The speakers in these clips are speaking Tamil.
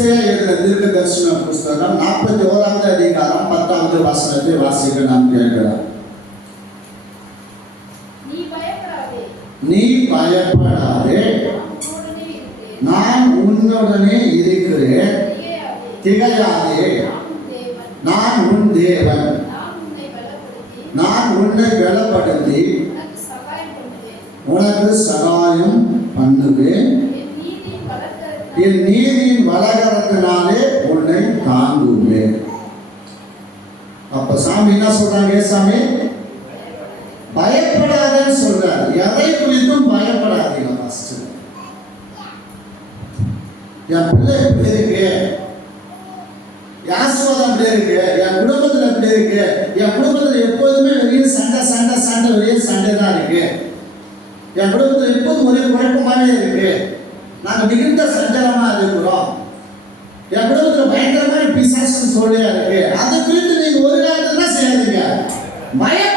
எழுதின தீர்க்க தரிசன புஸ்தகம் நாற்பத்தி ஓராவது அதிகாரம் பத்தாவது வசனத்தை வாசிக்க நாம் கேட்கிறோம். நீ பயப்படாதே. நான் உன்னுடனே இருக்கிறேன். திகையாதே. நான் உன் தேவன். நான் உன்னை பலப்படுத்தி. உனக்கு சகாயம் பண்ணுவேன் உனக்கு சகாயம் பண்ணுவேன் என் நீதியின் வளர்க்கறதுனால என் நீதியின் வளகரத்தினாலே உன்னை தாங்குவேன். அப்ப சாமி என்ன சொல்றாங்க? சாமி? பயப்படாதன்னு சொல்றாரு. எதை குறித்தும் பயப்படாதீங்க ஃபர்ஸ்ட் என் பிள்ளை எப்படி இருக்கு. யாசுவாதம் எப்படி இருக்கு. என் குடும்பத்துல எப்படி இருக்கு. என் குடும்பத்துல எப்போதுமே வெளியே சண்டை சண்டை சண்டை வெளியே சண்டை தான் இருக்கு. என் குடும்பத்துல எப்போதும் ஒரே குழப்பமாவே இருக்கு. நாங்கள் மிகுந்த சஞ்சலமா இருக்கிறோம். என் குடும்பத்தில் பயங்கரமான பிசாசு சொல்லியா இருக்கு அதை குறித்து நீங்க ஒரு காலத்துல என்ன செய்யாதீங்க. பயப்படாதீங்க.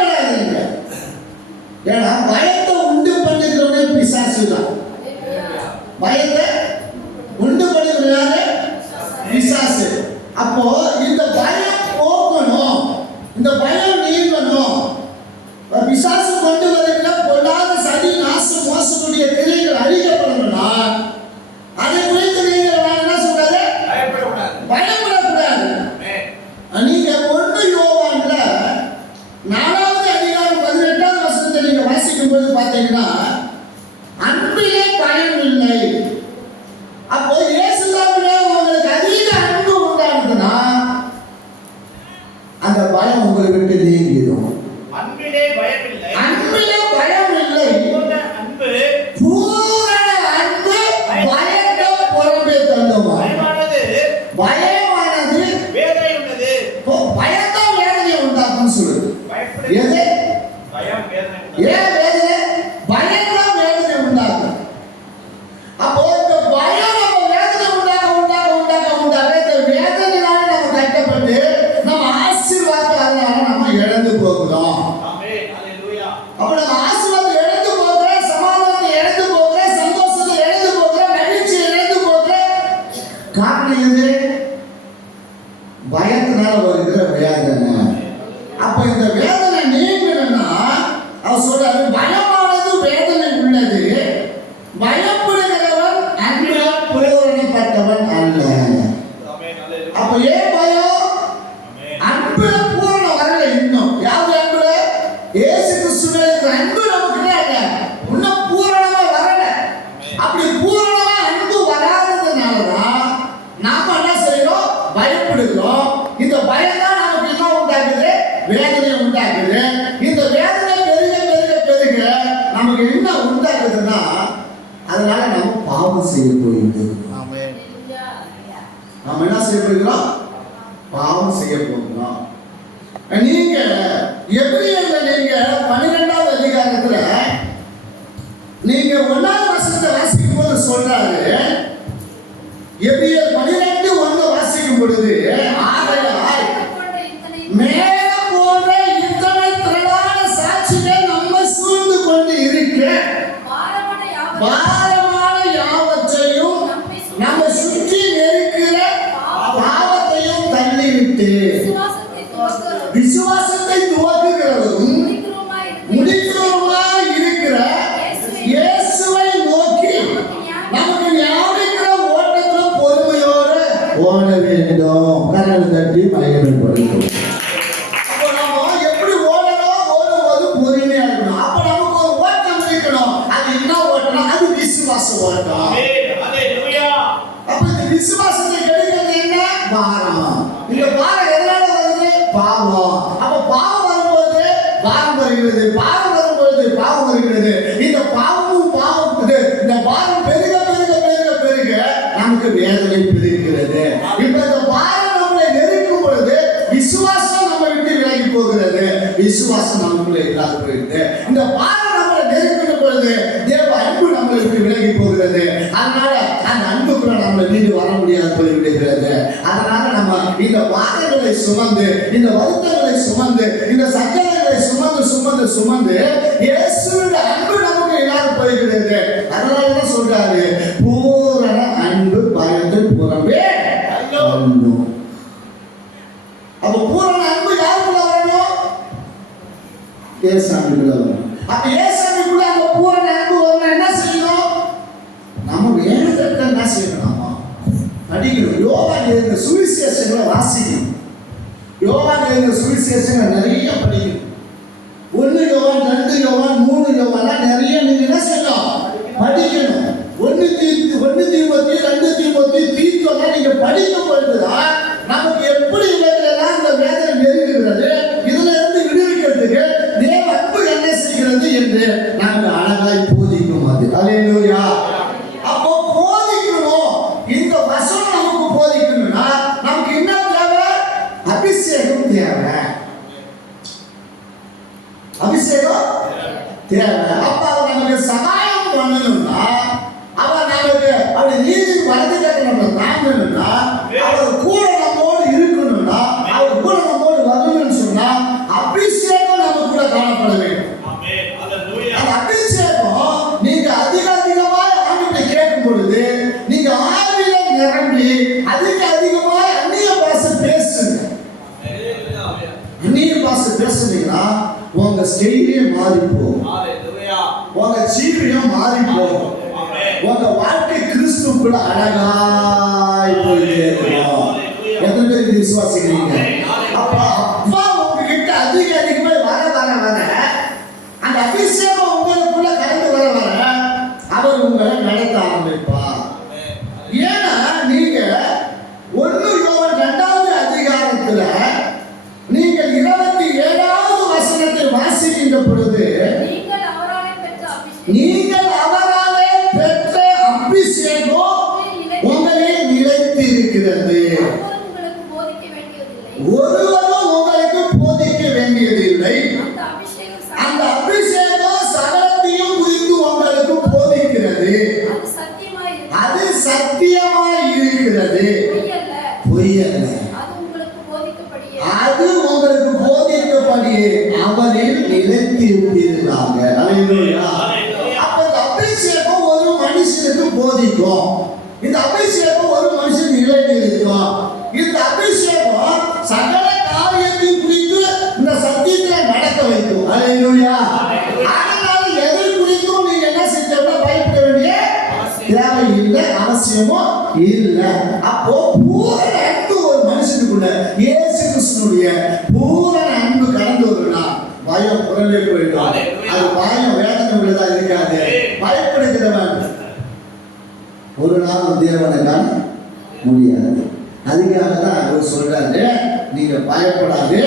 Wow. பாரம் வருகிறது பாரம் பொழுது பாவம் வருகிறது. இந்த பாவமும் பாவம் இந்த பாரம் பெருக பெருக பெருக பெருக நமக்கு வேதனை பெருகிறது இப்ப இந்த பாரம் நம்மளை நெருக்கும் பொழுது விசுவாசம் நம்ம விட்டு விலகி போகிறது. விசுவாசம் நமக்குள்ள இல்லாத போயிருக்கு இந்த பாரம் நம்மளை நெருக்கிற பொழுது தேவ அன்பு நம்மளை விட்டு விலகி போகிறது. அதனால அந்த சீக்கிரம் நம்ம மீண்டு வர முடியாது போய்விடுகிறது அதனால நம்ம இந்த வாரங்களை சுமந்து இந்த வருத்தங்களை சுமந்து இந்த சக்கரங்களை சுமந்து சுமந்து சுமந்து இயேசுவின் அன்பு நமக்கு எல்லாரும் போய்விடுகிறது அதனால என்ன சொல்றாரு? பூரண அன்பு பயந்து புறம்பே அப்போ பூரண அன்பு யாருக்குள்ள வரணும்? ஏசாமிக்குள்ள வரணும். அப்ப ஏசாமிக்குள்ள அந்த பூரண அன்பு வரணும் என்ன செய்யணும்? நம்ம வேண்டத்தை என்ன செய்யணும்? அடிக்கணும் படிக்கணும் யோகா எழுந்த சுவிசேஷங்களை வாசிக்கணும் யோகா எழுந்த சுவிசேஷங்களை நிறைய படிக்கணும் ஒன்று யோவான் ரெண்டு யோவான் மூணு யோவான்லாம் நிறைய நீங்க என்ன செய்யணும் படிக்கணும். ஒன்று தீ ஒன்று தீபத்தி ரெண்டு தீபத்தி தீர்த்தம்லாம் நீங்க படிக்கும் பொழுதுதான் தேவை. அபிஷேகம் தேவை. அப்ப அவர் நமக்கு சகாயம் பண்ணணும்னா உங்க ஸ்டைலே மாறி போகும் ஹalleluya உங்க ஜீவியம் மாறி போகும் ஆமென் உங்க வாழ்க்கை கிறிஸ்துக்குள்ள அழகாய் போயிட்டே இருக்கும். எத்தனை பேர் விசுவாசிக்கிறீங்க? சத்தியமாய் இருக்கிறது. பொய்யல்ல. பொய்யல்ல அது உங்களுக்கு போதிக்கப்படியே அவரில் நிலைத்து ஒரு நாள் தேவனை காண முடியாது. அதுக்காக தான் அவர் சொல்றாரு நீங்க பயப்படாது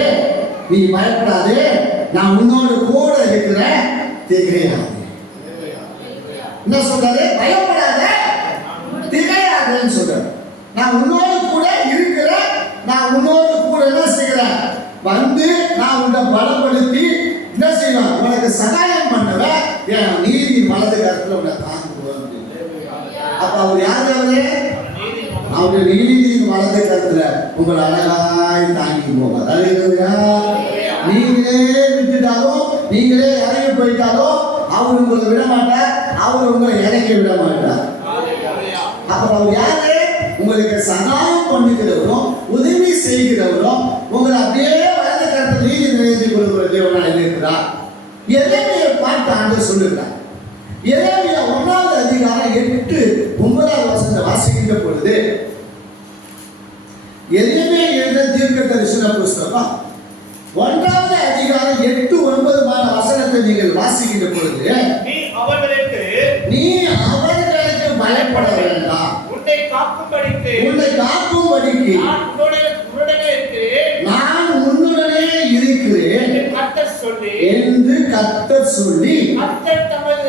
நீ பயப்படாது நான் உன்னோடு கூட இருக்கிறேன். திகையாது. என்ன சொல்றாரு? பயப்படாத திகையாதுன்னு சொல்றாரு. நான் உன்னோடு கூட இருக்கிறேன் நான் உன்னோடு கூட என்ன செய்கிறேன்? வந்து நான் உன்னை பலப்படுத்தி என்ன செய்வேன்? உனக்கு சகாயம் பண்ணுவேன். என் நீதி வலது கருத்துல உன்னை தாங்குவேன். அப்ப அவர் யார் அவரு? அவங்க நீதியின் வலது கருத்துல உங்களை அழகாய் தாங்கி போவார். நீங்களே விட்டுட்டாலும் நீங்களே இறங்கி போயிட்டாலும் அவர் உங்களை விட மாட்டார் அவர் உங்களை இறக்கி விட மாட்டார். அப்புறம் அவர் யாரு? உங்களுக்கு சகாயம் பண்ணுகிறவரும் உதவி செய்கிறவரும் உங்களை அப்படியே வலது கருத்து நீதி நிறைவேற்றி கொடுக்கிற தேவனா இருக்கிறார்? எதேமியை பார்த்து ஆண்டு சொல்லுகிறார் எரேமியா ஒன்றாவது அதிகாரம் எட்டு ஒன்பதாவது வசனத்தை வாசிக்கின்ற பொழுது எதுவுமே எழுத தீர்க்க தரிசன புஸ்தகம். ஒன்றாவது அதிகாரம் எட்டு ஒன்பதுமான வசனத்தை நீங்கள் வாசிக்கின்ற பொழுது நீ அவர்களுக்கு நீ அவர்களுக்கு பயப்பட வேண்டாம். உன்னை காக்கும்படிக்கு உன்னை காக்கும்படிக்கு நான் உன்னுடனே இருக்கிறேன். கர்த்தர் சொல்லி என்று கர்த்தர் சொல்லி கர்த்தர் தமது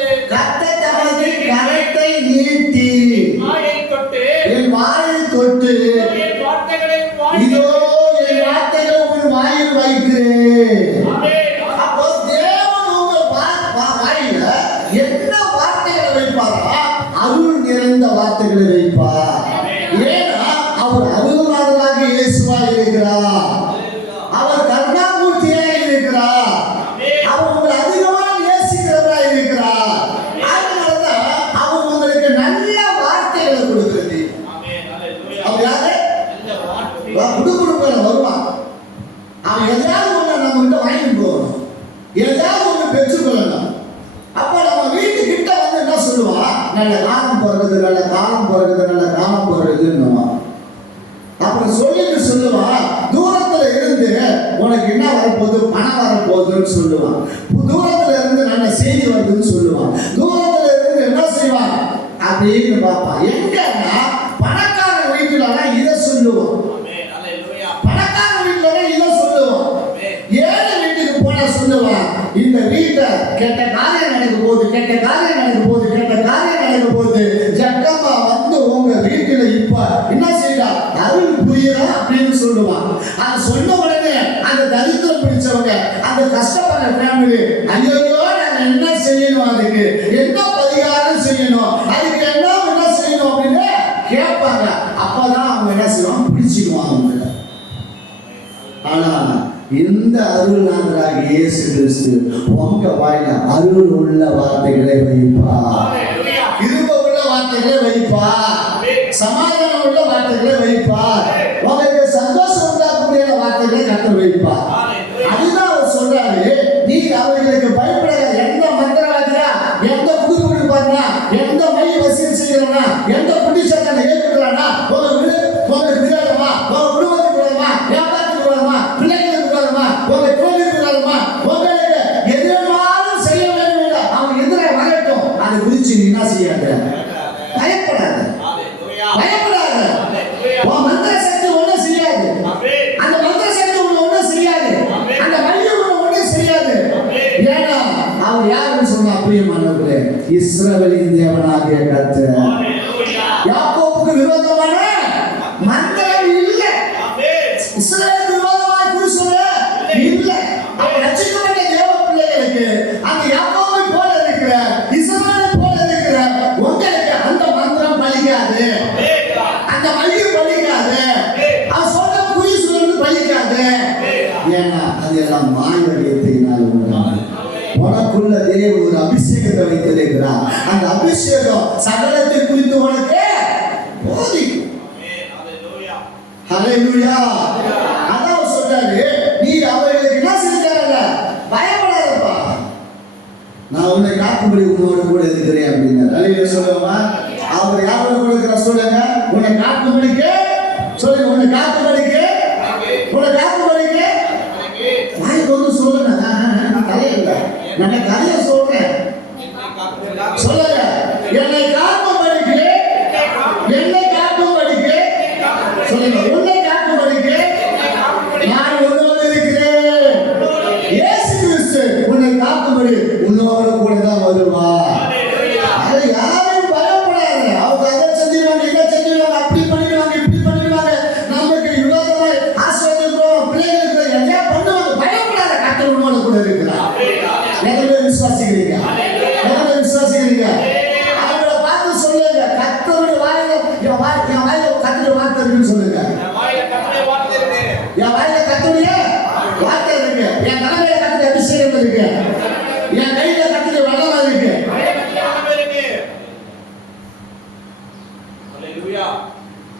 நல்ல காலம் பிறகுது நல்ல காலம் பிறகுது நல்ல காலம் பிறகுதுன்னு அப்புறம் சொல்லிட்டு சொல்லுவான் தூரத்துல இருந்து உனக்கு என்ன வரப்போகுது? பணம் வரப்போகுதுன்னு சொல்லுவான் தூரத்துல இருந்து நல்ல செய்தி வருதுன்னு சொல்லுவான் தூரத்துல இருந்து என்ன செய்வான் அப்படின்னு பார்ப்பான் எங்கன்னா பணக்கார வீட்டுலலாம் இதை சொல்லுவோம் பணக்கார வீட்டுல இதை சொல்லுவோம் ஏழு ஏழை வீட்டுக்கு போனா சொல்லுவான் இந்த வீட்டை கெட்ட காரியம் நடக்க போகுது கெட்ட காரியம் நடக்க போகுது கெட்ட காரியம் நடக்க போகுது ஜக்கம்மா வந்து உங்க வீட்டுல இப்ப என்ன செய்யா அருள் புரியல அப்படின்னு சொல்லுவான் அது சொன்ன உடனே அந்த தரித்திரம் பிடிச்சவங்க. அந்த கஷ்டப்படுற ஃபேமிலி ஐயோ நாங்க என்ன செய்யணும் அதுக்கு? என்ன பரிகாரம் செய்யணும்? அதுக்கு என்ன என்ன செய்யணும் அப்படின்னு கேட்பாங்க. அப்பதான் அவங்க என்ன செய்வாங்க? பிடிச்சிக்குவாங்க அவங்களை. ஆனா இந்த அருள்நாதராக இயேசு கிறிஸ்து உங்க வாயில அருள் உள்ள வார்த்தைகளை வைப்பா. ஹalleluya இருப உள்ள வார்த்தைகளை வைப்பா. சமாதானம் உள்ள வார்த்தைகளை எந்த புடிச்சத்தனை ஏற்படுறானா உங்க விடு உங்க விரோதமா உங்க குடும்பத்துக்கு விரோதமா வியாபாரத்துக்கு விரோதமா பிள்ளைகளுக்கு விரோதமா உங்க கோவிலுக்கு விரோதமா உங்களுக்கு எதிராலும் செய்ய வேண்டும் இல்லை. அவன் எதிரே வரட்டும் அதை குறிச்சு நீ என்ன செய்யாத? பயப்படாத. பயப்படாத. உன் மந்திர சக்தி செய்யாது அந்த மந்திர சக்தி ஒண்ணும் செய்யாது அந்த உன்னை ஒண்ணும் செய்யாது ஏன்னா அவர் யாருன்னு சொன்னா பிரியமானவர்களே இஸ்ரவேலின் எல்லாம் மாயவடியத்தினால் உண்டாகும் உனக்குள்ள தேவன் ஒரு அபிஷேகத்தை வைத்திருக்கிறார். அந்த அபிஷேகம் சகலத்தை குறித்து உனக்கு போதிக்கும் ஹalleluya. அதான் சொல்றாரு. நீ அவர்களுக்கு என்ன செஞ்சாரல்ல? பயப்படாதப்பா. நான் உன்னை காக்கும்படி உன்னோடு கூட இருக்கிறேன் அப்படின்னாரு. அலையில சொல்லுவோமா அவர் யாரோட கூட இருக்கிற சொல்லுங்க. உன்னை காக்கும்படிக்கு சொல்லுங்க உன்னை காக்கும்படிக்கு உன்னை காக்கும்படிக்கு நான் நான் கதையை சொல்றேன்.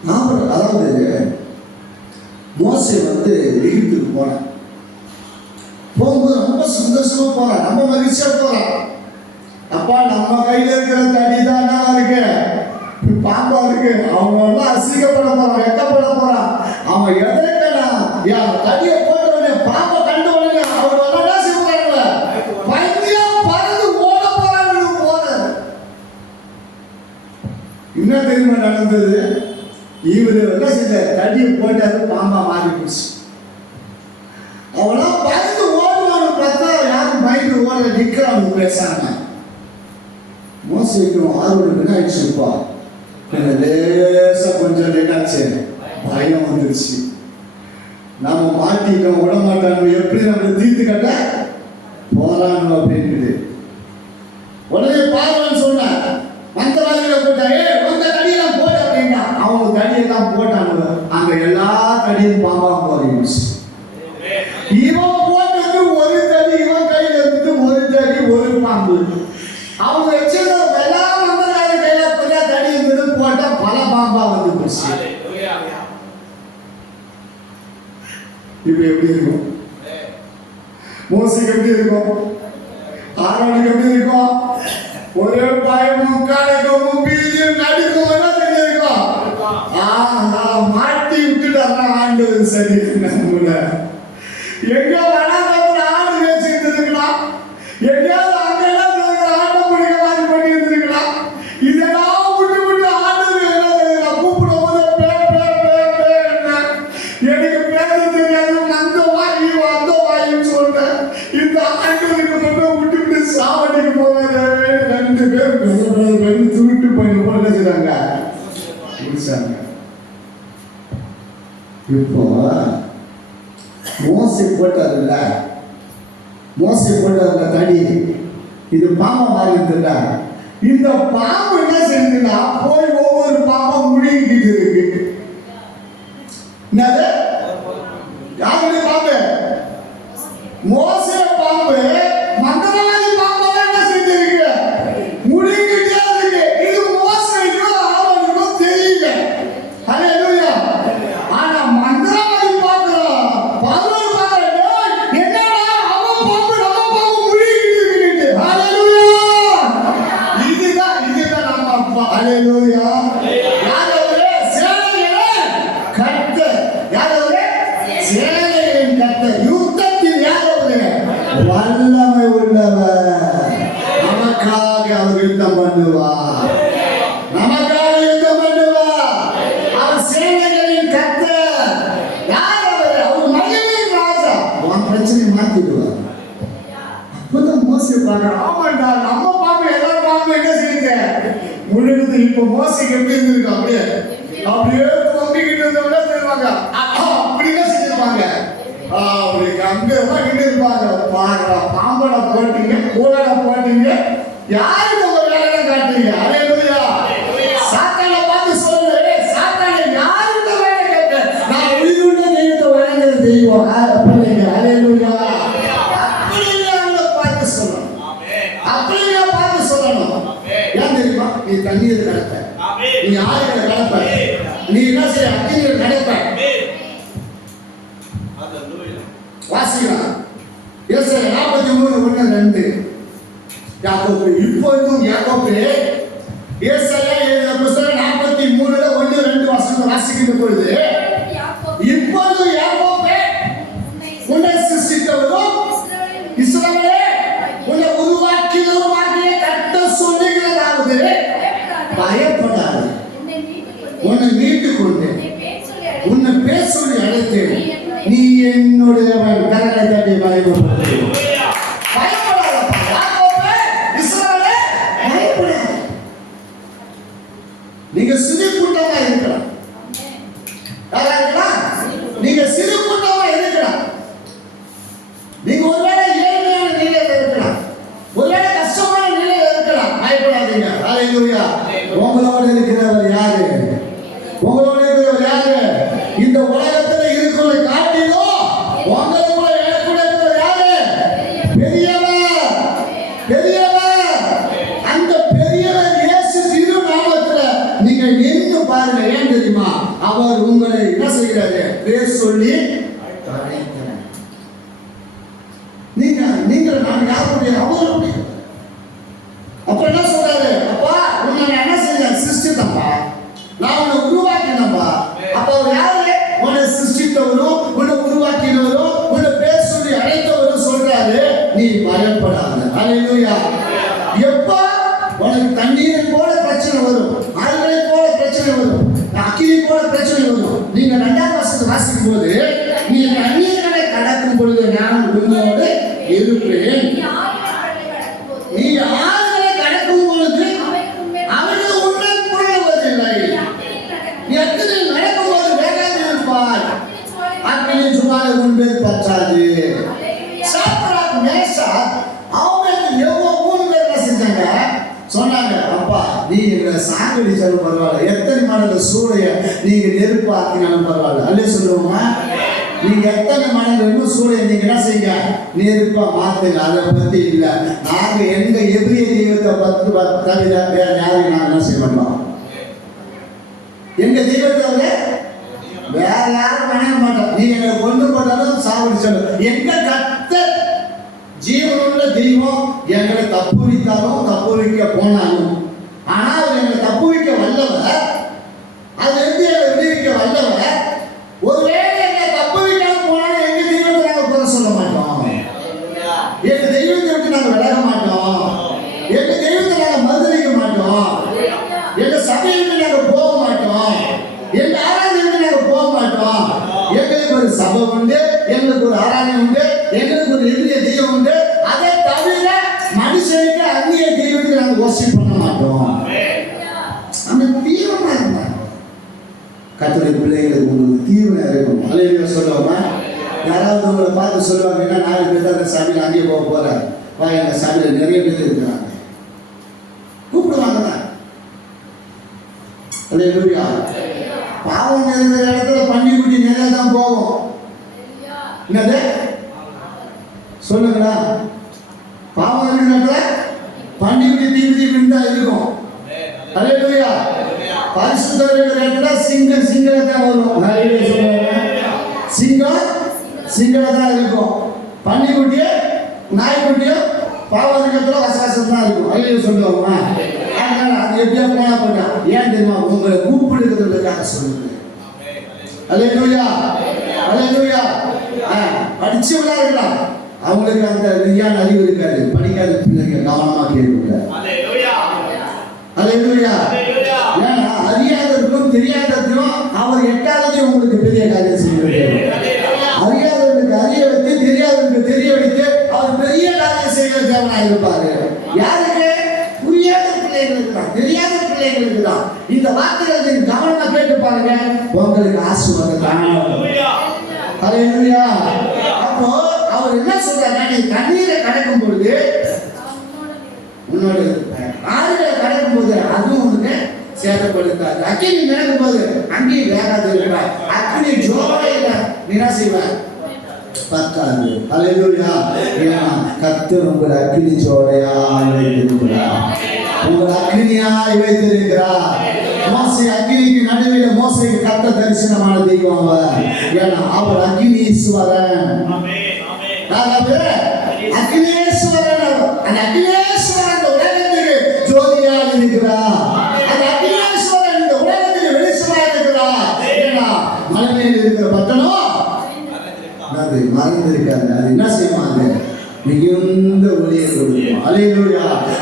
நான் அதாவது மோசை வந்து எகிப்துக்கு போனேன் போகும்போது ரொம்ப சந்தோஷமா போறான் ரொம்ப மகிழ்ச்சியா போறான் அப்பா நம்ம கையில இருக்கிற தடி தான் என்னவா இருக்கு. பாம்பா இருக்கு. அவங்க எல்லாம் அசிங்கப்பட போறான் வெக்கப்பட போறான் அவன் எதற்கெல்லாம் என் தடியை போட்ட உடனே பாம்பை கண்டு உடனே அவர் எல்லாம் என்ன செய்ய போறாங்க பைத்தியா பறந்து ஓட போறாங்க போறாரு என்ன தெரியுமா இவர் என்ன செஞ்சார் தடியை போட்டாரு பாம்பா மாறி போச்சு. அவெல்லாம் பயந்து ஓடுவான்னு பார்த்தா யாரும் பயந்து ஓடல நிற்கிறாங்க பேசாம. மோசிக்கும் ஆர்வம் என்ன ஆயிடுச்சுப்பா கொஞ்சம் லேசா கொஞ்சம் லேட்டாச்சு பயம் வந்துருச்சு. நாம மாட்டிட்டோம் விட மாட்டாங்க எப்படி நம்மளை தீர்த்து கட்ட போறாங்க அப்படின்ட்டு உடனே சொன்ன சொன்னான் மந்திரவாதிகளை போட்டாங்க அவங்க தடியெல்லாம் போட்டாங்க அங்க எல்லா தடியும் பாம்பா போறீங்க இவன் போட்டது ஒரு தடி இவன் கையில இருந்து ஒரு தடி ஒரு பாம்பு. அவங்க வச்சது எல்லா மெம்பராக கையில பெரிய தடி இருந்து போட்டா பல பாம்பா வந்து போச்சு. இப்ப எப்படி இருக்கும்? மோசிக்கு எப்படி இருக்கும்? ஆரோனுக்கு எப்படி இருக்கும்? இது பாம்பை மாறி இருந்துட்டாங்க இந்த பாம்பு என்ன செஞ்சுன்னா போய் ஒவ்வொரு பாம்பம் முழுகிக்கிட்டு இருக்கு. என்னது? వాళ్ళ வகுப்பு ஏசையா எழுதின நாற்பத்தி மூணுல ஒன்று ரெண்டு வசனம் வாசிக்கின்ற பொழுது இப்பொழுது யாக்கோபே உன்னை சிருஷ்டித்தவரும் இஸ்ரவேலே உன்னை உருவாக்கியவருமாகிய கத்த சொல்லுகிறதாவது பயப்படாது. உன்னை மீட்டு கொண்டு உன்னை பேர் சொல்லி அழைத்தேன். நீ என்னுடையவன். கரலை தட்டி என்ன செய்கிறாரு பேர் சொல்லி அழைக்கிறார் நீங்க நீங்க நான் யாருடைய அவருடைய அப்புறம் என்ன சுவாசிக்கும் போது நீ தண்ணீர்களை கடக்கும் பொழுது நான் உன்னோடு இருப்பேன். சூளைய நீங்க நெருப்பாக்கினாலும் பரவாயில்ல. அல்லே சொல்லுவோமா? நீங்க எத்தனை மனங்களுமோ சூழலை நீங்க என்ன செய்ய நெருப்பா மாத்துங்க. அதை பத்தி இல்லை. நாங்க எங்க எதிரிய தெய்வத்தை பத்து தவிர வேற யாரையும் நாங்க என்ன செய்ய மாட்டோம்? எங்க தெய்வத்தை வேற யாரும் மனைய மாட்டோம். நீ எங்களை கொண்டு போட்டாலும் சாப்பிட சொல்லு எங்க கத்த ஜீவனுள்ள தெய்வம் எங்களை தப்பு வைத்தாலும் தப்பு வைக்க போனாலும் ஆனால் அலையிலுயா பாவம் இருக்கிற இடத்துல பன்னிக்குட்டி நிறைய தான் போகும் என்னது? சொல்லுங்களா பாவம் இருக்கிற இடத்துல பன்னிக்குட்டி தீவு தீவுன்னு தான் இருக்கும். அலையா பரிசுத்தர் இருக்கிற இடத்துல சிங்கம் சிங்கம் தான் வரும். நிறைய சொல்லுவாங்க சிங்கம் சிங்கம் தான் இருக்கும். பன்னிக்குட்டியே நாய்க்குட்டியோ பாவம் இருக்கிறதுல வசவாசம் தான் இருக்கும். அலையா சொல்லுவோமா அதனால அது எப்படியா போனா போட்டா ஏன் தெரியுமா? உங்களை கூப்பிடுறதுக்காக சொல்லுங்க. அலையலூயா அலையலூயா படிச்சவங்களா இருக்கலாம். அவங்களுக்கு அந்த விஞ்ஞான அறிவு இருக்காது. படிக்காத பிள்ளைங்க கவனமா Hallelujah. அலையலூயா. ஏன்னா அறியாததுக்கும் தெரியாததுக்கும் அவர் எட்டாவது உங்களுக்கு பெரிய காரியம் செய்வது அறியாதவனுக்கு அறிய வைத்து தெரியாதவனுக்கு தெரிய வைத்து அவர் பெரிய காரியம் செய்கிற தேவனாக இருப்பாரு யாருக்கு புரியாத பிள்ளைகளுக்கு தான் தெரியாத பிள்ளைகளுக்கு தான் இந்த வார்த்தைகளை நீங்க கவனமா கேட்டு பாருங்க உங்களுக்கு ஆசீர்வாதம் தானாக வரும். Hallelujah. ஹalleluya அப்போ அவர் என்ன சொல்றாரு நீ தண்ணீரை கடக்கும் பொழுது உன்னோட ஆறுகளை கடக்கும் போது அதுவும் உனக்கு சேதப்படுத்தாது அக்கினி நடக்கும் போது அங்கேயும் வேகாது இருக்கிறா அக்கினி ஜோலையில நீ என்ன செய்வ பத்தாது. ஹalleluya. ஏன்னா கர்த்தர் உங்கள் அக்கினி ஜோலையாய் வைத்திருக்கிறார். உங்கள் அக்கினியாய் வைத்திருக்கிறார். மோசை அக்கினிக்கு நடுவில் மோசைக்கு கத்த தரிசனமான தெய்வம் அவர். ஏன்னா அவர் அக்கினீஸ்வரன். அதாவது அகிலேஸ்வரன் அந்த அகிலேஸ்வரன் இந்த உலகத்துக்கு ஜோதியாக இருக்கிறார் அந்த அகிலேஸ்வரன் இந்த உலகத்துக்கு வெளிச்சமாக இருக்கிறார் மலைமையில் இருக்கிற பட்டணம் அது மறந்திருக்காது அது என்ன செய்வாங்க மிகுந்த ஒளியை கொடுக்கும்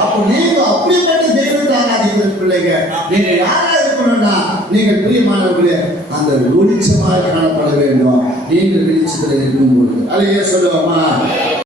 அப்போ நீங்க அப்படிப்பட்ட தெய்வத்தை ஆராதிக்கிற பிள்ளைங்க. நீங்க யாரா இருக்கணும்னா நீங்கள் பிரியமானவர்களே அந்த வெளிச்சமாக காணப்பட வேண்டும். நீங்கள் வெளிச்சத்தில் இருக்கும் பொழுது அலையே சொல்லுவோமா